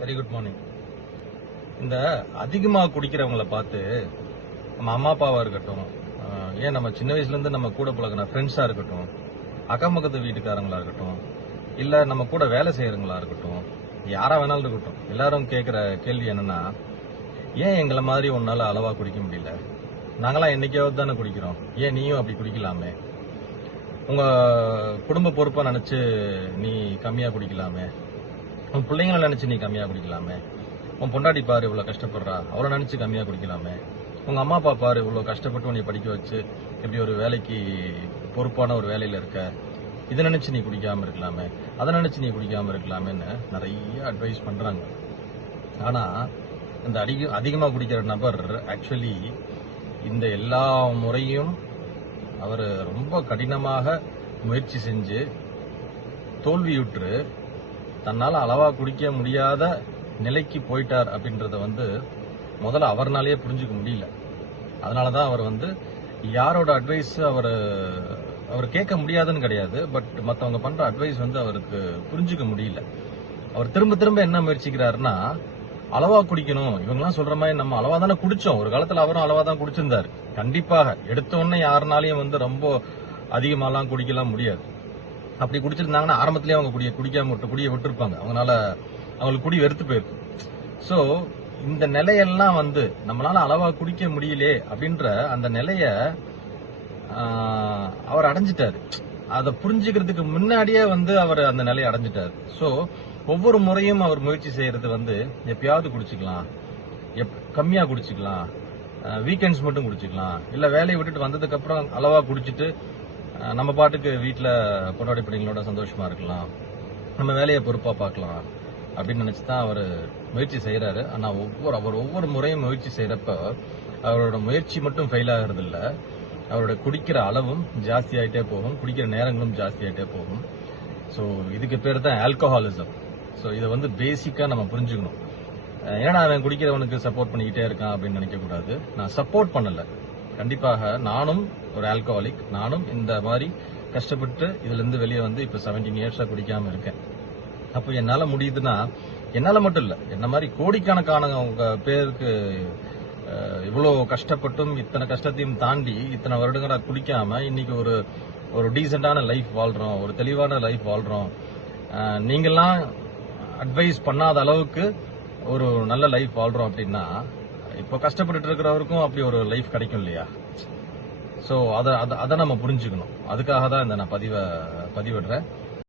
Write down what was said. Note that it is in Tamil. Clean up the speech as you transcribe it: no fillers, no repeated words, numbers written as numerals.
Very good morning. இந்த அதிகமா குடிக்கிறவங்கள பார்த்து நம்ம அம்மா அப்பாவா இருக்கட்டும், ஏன் நம்ம சின்ன வயசுல இருந்து நம்ம கூட பழகின ஃப்ரெண்ட்ஸா இருக்கட்டும், அக்கம் பக்கத்து வீட்டுக்காரங்களா இருக்கட்டும், இல்ல நம்ம கூட வேலை செய்யறவங்களா இருக்கட்டும், யாரா வேணாலும் இருக்கட்டும், எல்லாரும் கேட்கிற கேள்வி என்னன்னா, ஏன் எங்களை மாதிரி உன்னால அளவா குடிக்க முடியல? நாங்களாம் என்னைக்காவது தானே குடிக்கிறோம், ஏன் நீயும் அப்படி குடிக்கலாமே? உங்க குடும்ப பொறுப்பா நினைச்சு நீ கம்மியா குடிக்கலாமே? உன் பிள்ளைங்களை நினைச்சு நீ கம்மியா குடிக்கலாமே? உன் பொண்டாட்டி பாரு இவ்வளவு கஷ்டப்படுறா, அவளை நினைச்சு கம்மியா குடிக்கலாமே? உங்க அம்மா அப்பா பாரு இவ்வளவு கஷ்டப்பட்டு உன்னை படிக்க வச்சு இப்படி ஒரு வேலைக்கு பொறுப்பான ஒரு வேலையில இருக்க, இதை நினைச்சு நீ குடிக்காம இருக்கலாமே, அதை நினைச்சு நீ குடிக்காம இருக்கலாமேன்னு நிறைய அட்வைஸ் பண்றாங்க. ஆனா இந்த அதிகமா குடிக்கிற நபர் ஆக்சுவலி இந்த எல்லா முறையும் அவர் ரொம்ப கடினமாக முயற்சி செஞ்சு தோல்வியுற்று தன்னால அளவா குடிக்க முடியாத நிலைக்கு போயிட்டார் அப்படின்றத முதல்ல அவர்னாலேயே புரிஞ்சுக்க முடியல. அதனாலதான் அவர் யாரோட அட்வைஸ் அவர் கேட்க முடியாதுன்னு கிடையாது, பட் மத்தவங்க பண்ற அட்வைஸ் அவருக்கு புரிஞ்சுக்க முடியல. அவர் திரும்ப திரும்ப என்ன முயற்சிக்கிறாருன்னா, அளவா குடிக்கணும். இவங்கெல்லாம் சொல்ற மாதிரி நம்ம அளவா தானே குடிச்சோம், ஒரு காலத்துல அவரும் அளவா தான் குடிச்சிருந்தாரு. கண்டிப்பாக எடுத்த உடனே யாருனாலையும் ரொம்ப அதிகமாலாம் குடிக்கலாம் முடியாது. அப்படி குடிச்சிருந்தாங்கன்னா ஆரம்பத்திலேயே அவங்க குடிக்காம குடிய விட்டுருப்பாங்க. அவங்களுக்கு குடி வெறுத்து போயிருக்கு. சோ இந்த நிலையெல்லாம் நம்மளால அளவா குடிக்க முடியலே அப்படின்ற அந்த நிலைய அவர் அடைஞ்சிட்டாரு. அதை புரிஞ்சுக்கிறதுக்கு முன்னாடியே அவர் அந்த நிலையை அடைஞ்சிட்டாரு. சோ ஒவ்வொரு முறையும் அவர் முயற்சி செய்யறது எப்பயாவது குடிச்சுக்கலாம், கம்மியா குடிச்சுக்கலாம், வீக்கெண்ட்ஸ் மட்டும் குடிச்சுக்கலாம், இல்ல வேலையை விட்டுட்டு வந்ததுக்கு அப்புறம் அளவா குடிச்சிட்டு நம்ம பாட்டுக்கு வீட்டுல பொண்டாட்டி பிள்ளைங்களோட சந்தோஷமா இருக்கலாம், நம்ம வேலையை பொறுப்பா பார்க்கலாம் அப்படின்னு நினைச்சுதான் அவர் முயற்சி செய்யறாரு. ஆனா அவர் ஒவ்வொரு முறையும் முயற்சி செய்யறப்ப அவரோட முயற்சி மட்டும் ஃபெயில் ஆகிறது இல்ல, அவரோட குடிக்கிற அளவும் ஜாஸ்தி ஆயிட்டே போகும், குடிக்கிற நேரங்களும் ஜாஸ்தி ஆயிட்டே போகும். ஸோ இதுக்கு பேர் தான் ஆல்கஹாலிசம். ஸோ இதை பேசிக்கா நம்ம புரிஞ்சுக்கணும். ஏன்னா அவன் குடிக்கிறவனுக்கு சப்போர்ட் பண்ணிக்கிட்டே இருக்கான் அப்படின்னு நினைக்க கூடாது. நான் சப்போர்ட் பண்ணல, கண்டிப்பாக நானும் ஒரு ஆல்கஹாலிக். நானும் இந்த மாதிரி கஷ்டப்பட்டு இதுல இருந்து வெளியே இப்ப 17 இயர்ஸா குடிக்காம இருக்கேன். அப்போ என்னால முடியுதுன்னா, என்னால மட்டும் இல்ல, என்ன மாதிரி கோடிக்கணக்கான பேருக்கு இவ்வளவு கஷ்டப்பட்டும் இத்தனை கஷ்டத்தையும் தாண்டி இத்தனை வருடங்களா குடிக்காம இன்னைக்கு ஒரு டீசென்டான லைஃப் வாழ்றோம், ஒரு தெளிவான லைஃப் வாழ்றோம். நீங்கெல்லாம் அட்வைஸ் பண்ணாத அளவுக்கு ஒரு நல்ல லைஃப் வாழ்றோம் அப்படின்னா, இப்போ கஷ்டப்பட்டு இருக்கிறவருக்கும் அப்படி ஒரு லைஃப் கிடைக்கும் இல்லையா? சோ அதை நம்ம புரிஞ்சுக்கணும். அதுக்காக தான் நான் பதிவிடுறேன்.